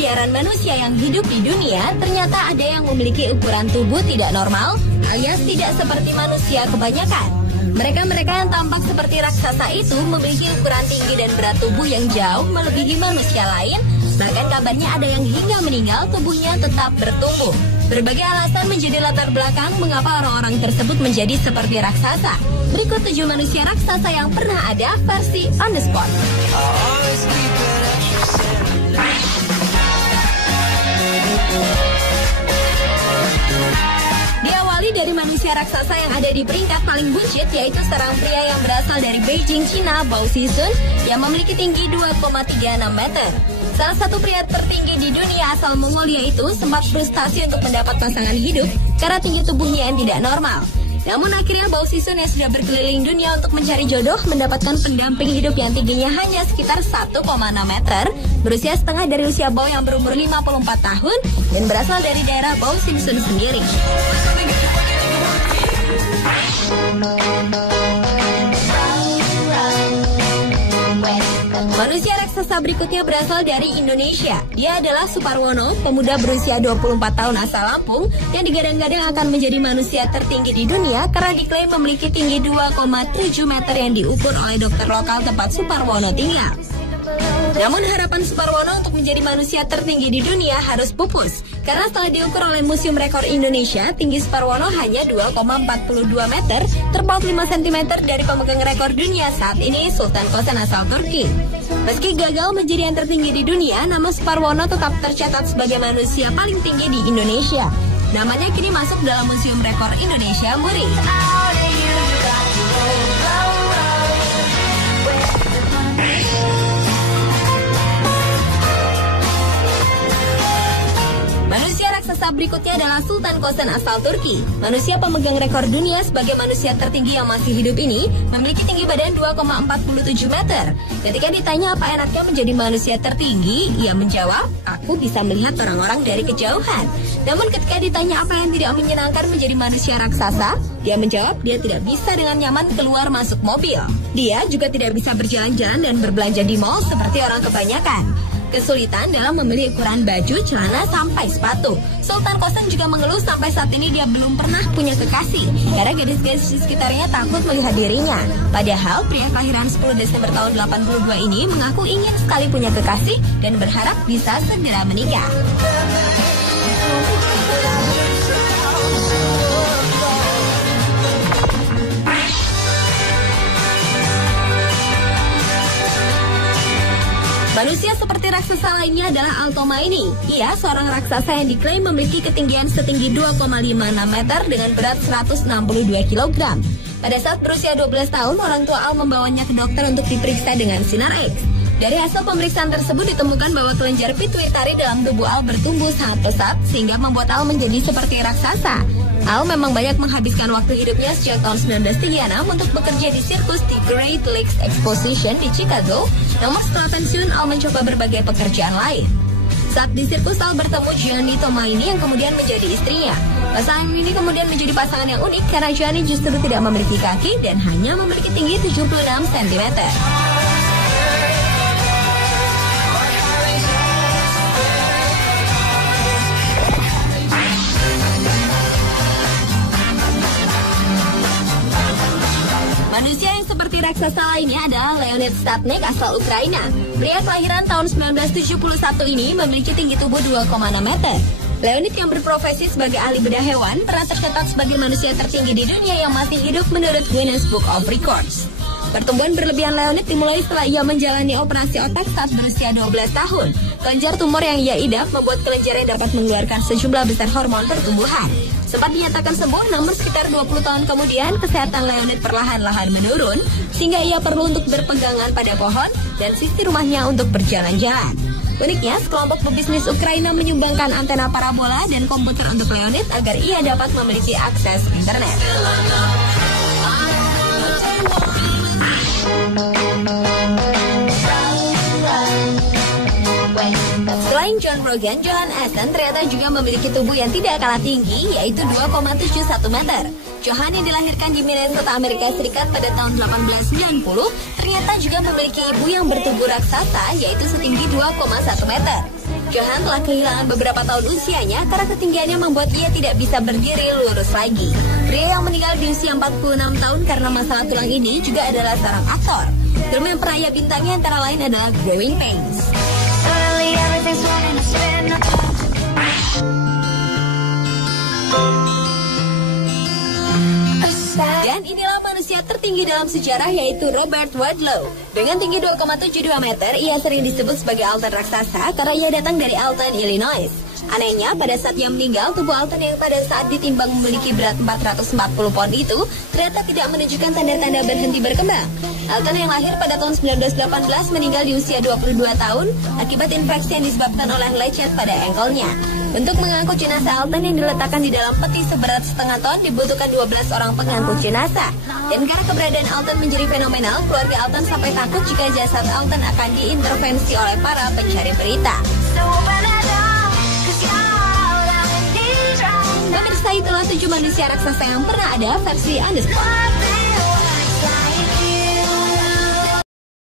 miliaran manusia yang hidup di dunia, ternyata ada yang memiliki ukuran tubuh tidak normal, alias tidak seperti manusia kebanyakan. Mereka-mereka yang tampak seperti raksasa itu memiliki ukuran tinggi dan berat tubuh yang jauh melebihi manusia lain. Bahkan kabarnya ada yang hingga meninggal tubuhnya tetap bertumbuh. Berbagai alasan menjadi latar belakang mengapa orang-orang tersebut menjadi seperti raksasa. Berikut 7 manusia raksasa yang pernah ada versi on the spot. Diawali dari manusia raksasa yang ada di peringkat paling buncit, yaitu seorang pria yang berasal dari Beijing, China, Bao Xizun, yang memiliki tinggi 2,36 meter. Salah satu pria tertinggi di dunia asal Mongolia itu sempat frustasi untuk mendapat pasangan hidup karena tinggi tubuhnya yang tidak normal. Namun akhirnya Bao Xizun yang sudah berkeliling dunia untuk mencari jodoh mendapatkan pendamping hidup yang tingginya hanya sekitar 1,6 meter, berusia setengah dari usia Bao yang berumur 54 tahun dan berasal dari daerah Bao Xizun sendiri. Manusia raksasa berikutnya berasal dari Indonesia. Dia adalah Suparwono, pemuda berusia 24 tahun asal Lampung yang digadang-gadang akan menjadi manusia tertinggi di dunia karena diklaim memiliki tinggi 2,7 meter yang diukur oleh dokter lokal tempat Suparwono tinggal. Namun harapan Suparwono untuk menjadi manusia tertinggi di dunia harus pupus karena setelah diukur oleh Museum Rekor Indonesia, tinggi Suparwono hanya 2,42 meter, terpaut 5 cm dari pemegang rekor dunia saat ini, Sultan Kosen asal Turki. Meski gagal menjadi yang tertinggi di dunia, nama Suparwono tetap tercatat sebagai manusia paling tinggi di Indonesia. Namanya kini masuk dalam Museum Rekor Indonesia Muri. Manusia raksasa berikutnya adalah Sultan Kosen asal Turki. Manusia pemegang rekor dunia sebagai manusia tertinggi yang masih hidup ini memiliki tinggi badan 2,47 meter. Ketika ditanya apa enaknya menjadi manusia tertinggi, ia menjawab, "Aku bisa melihat orang-orang dari kejauhan." Namun ketika ditanya apa yang tidak menyenangkan menjadi manusia raksasa, dia menjawab dia tidak bisa dengan nyaman keluar masuk mobil. Dia juga tidak bisa berjalan-jalan dan berbelanja di mall seperti orang kebanyakan. Kesulitan dalam memilih ukuran baju, celana, sampai sepatu. Sultan Kosen juga mengeluh sampai saat ini dia belum pernah punya kekasih karena gadis-gadis di sekitarnya takut melihat dirinya. Padahal pria kelahiran 10 Desember tahun 82 ini mengaku ingin sekali punya kekasih dan berharap bisa segera menikah. Manusia seperti raksasa lainnya adalah Altomaini. Ia seorang raksasa yang diklaim memiliki ketinggian setinggi 2,56 meter dengan berat 162 kg. Pada saat berusia 12 tahun, orang tua Al membawanya ke dokter untuk diperiksa dengan sinar X. Dari hasil pemeriksaan tersebut ditemukan bahwa kelenjar pituitari dalam tubuh Al bertumbuh sangat pesat sehingga membuat Al menjadi seperti raksasa. Al memang banyak menghabiskan waktu hidupnya sejak tahun 1936 untuk bekerja di sirkus di Great Lakes Exposition di Chicago. Namun setelah pensiun, Al mencoba berbagai pekerjaan lain. Saat di sirkus, Al bertemu Gianni Tomaini yang kemudian menjadi istrinya. Pasangan ini kemudian menjadi pasangan yang unik karena Gianni justru tidak memiliki kaki dan hanya memiliki tinggi 76 cm. Manusia yang seperti raksasa lainnya adalah Leonid Statnik asal Ukraina. Pria kelahiran tahun 1971 ini memiliki tinggi tubuh 2,6 meter. Leonid yang berprofesi sebagai ahli bedah hewan pernah tercatat sebagai manusia tertinggi di dunia yang masih hidup menurut Guinness Book of Records. Pertumbuhan berlebihan Leonid dimulai setelah ia menjalani operasi otak saat berusia 12 tahun. Kelenjar tumor yang ia idap membuat kelenjarnya dapat mengeluarkan sejumlah besar hormon pertumbuhan. Sempat dinyatakan sembuh, namun sekitar 20 tahun kemudian kesehatan Leonid perlahan-lahan menurun sehingga ia perlu untuk berpegangan pada pohon dan sisi rumahnya untuk berjalan-jalan. Uniknya, sekelompok pebisnis Ukraina menyumbangkan antena parabola dan komputer untuk Leonid agar ia dapat memiliki akses internet. Selain John Rogan, Johan Essen ternyata juga memiliki tubuh yang tidak kalah tinggi, yaitu 2,71 meter. Johan yang dilahirkan di Minnesota, Amerika Serikat pada tahun 1890, ternyata juga memiliki ibu yang bertubuh raksasa, yaitu setinggi 2,1 meter. Johan telah kehilangan beberapa tahun usianya karena ketinggiannya membuat ia tidak bisa berdiri lurus lagi. Pria yang meninggal di usia 46 tahun karena masalah tulang ini juga adalah seorang aktor. Film yang pernah ia bintangi antara lain adalah Growing Pains. Dan inilah manusia tertinggi dalam sejarah, yaitu Robert Wadlow. Dengan tinggi 2,72 meter, ia sering disebut sebagai Alton raksasa karena ia datang dari Alton, Illinois. Anehnya, pada saat ia meninggal, tubuh Alton yang pada saat ditimbang memiliki berat 440 pound itu ternyata tidak menunjukkan tanda-tanda berhenti berkembang. Alton yang lahir pada tahun 1918 meninggal di usia 22 tahun akibat infeksi yang disebabkan oleh lecet pada engkolnya. Untuk mengangkut jenazah Alton yang diletakkan di dalam peti seberat setengah ton dibutuhkan 12 orang pengangkut jenazah. Dan karena keberadaan Alton menjadi fenomenal, keluarga Alton sampai takut jika jasad Alton akan diintervensi oleh para pencari berita. Pemirsa, itulah 7 manusia raksasa yang pernah ada versi Underspot.